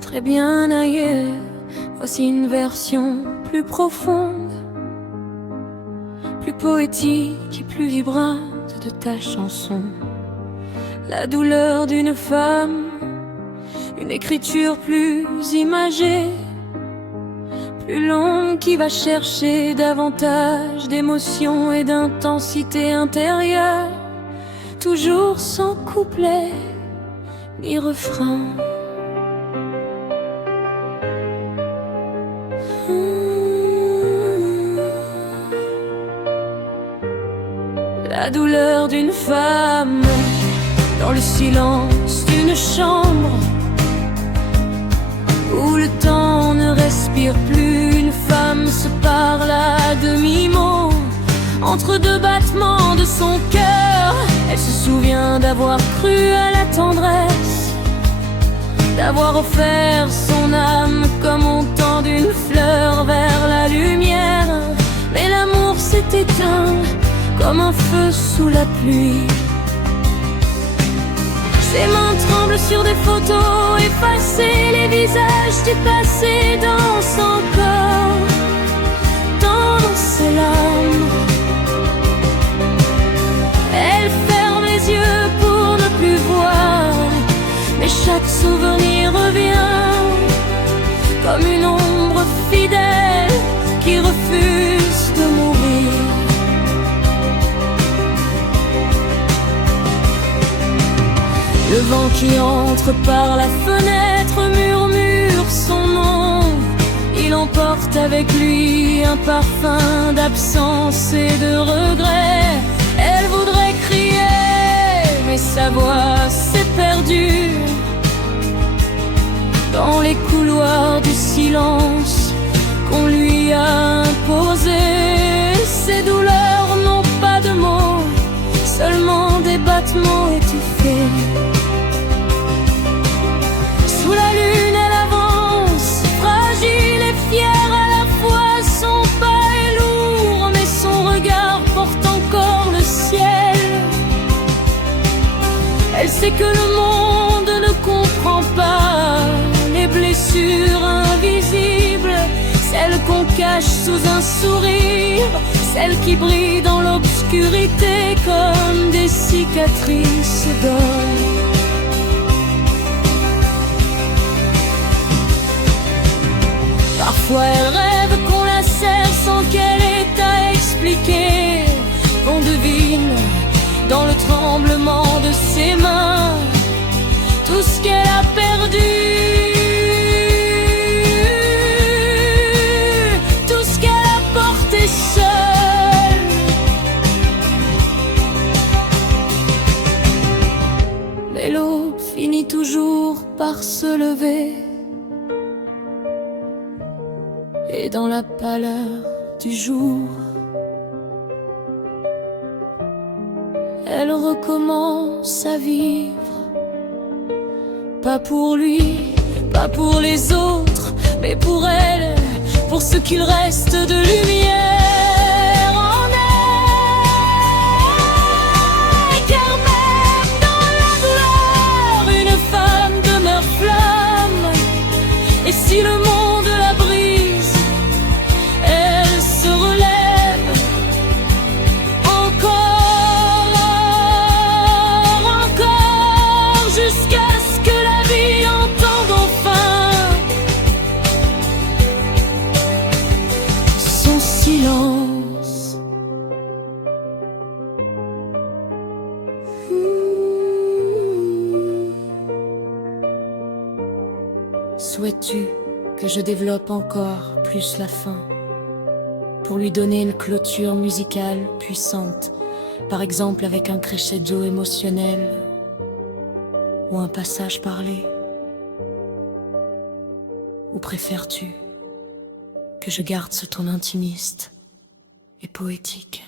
Très bien ailleurs, voici une version plus profonde, plus poétique et plus vibrante de ta chanson. La douleur d'une femme, une écriture plus imagée, plus longue, qui va chercher davantage d'émotion et d'intensité intérieure, toujours sans couplet ni refrain. La douleur d'une femme dans le silence d'une chambre où le temps ne respire plus. Une femme se parle à demi-mot entre deux battements de son cœur. Elle se souvient d'avoir cru à la tendresse, d'avoir offert son âme comme on tend une fleur vers la lumière. Mais l'amour s'est éteint comme un feu sous la pluie. Ses mains tremblent sur des photos effacées, les visages du passé dansent encore dans ses larmes. Elle ferme les yeux pour ne plus voir, mais chaque souvenir revient comme une ombre fidèle qui refuse de mourir. Le vent qui entre par la fenêtre murmure son nom. Il emporte avec lui un parfum d'absence et de regret. Elle voudrait crier, mais sa voix s'est perdue dans les couloirs du silence qu'on lui a imposé. Ces douleurs n'ont pas de mots, seulement des battements étouffés. Sous la lune, elle avance, fragile et fière à la fois. Son pas est lourd, mais son regard porte encore le ciel. Elle sait que le monde ne comprend pas les blessures invisibles, celles qu'on cache sous un sourire, celles qui brillent dans l'obscurité comme des cicatrices d'or. Parfois elle rêve qu'on la serre sans qu'elle ait à expliquer. On devine dans le tremblement de ses mains tout ce qu'elle a perdu, tout ce qu'elle a porté seule. Mais l'aube finit toujours par se lever, et dans la pâleur du jour, elle recommence à vivre. Pas pour lui, pas pour les autres, mais pour elle, pour ce qu'il reste de lumière en elle. Car même dans la douleur, une femme demeure flamme. Et si le monde la brise, elle se relève encore, encore, jusqu'à ce que la vie entende enfin son silence. Souhaites-tu que je développe encore plus la fin, pour lui donner une clôture musicale puissante, par exemple avec un crescendo émotionnel ou un passage parlé? Ou préfères-tu que je garde ce ton intimiste et poétique?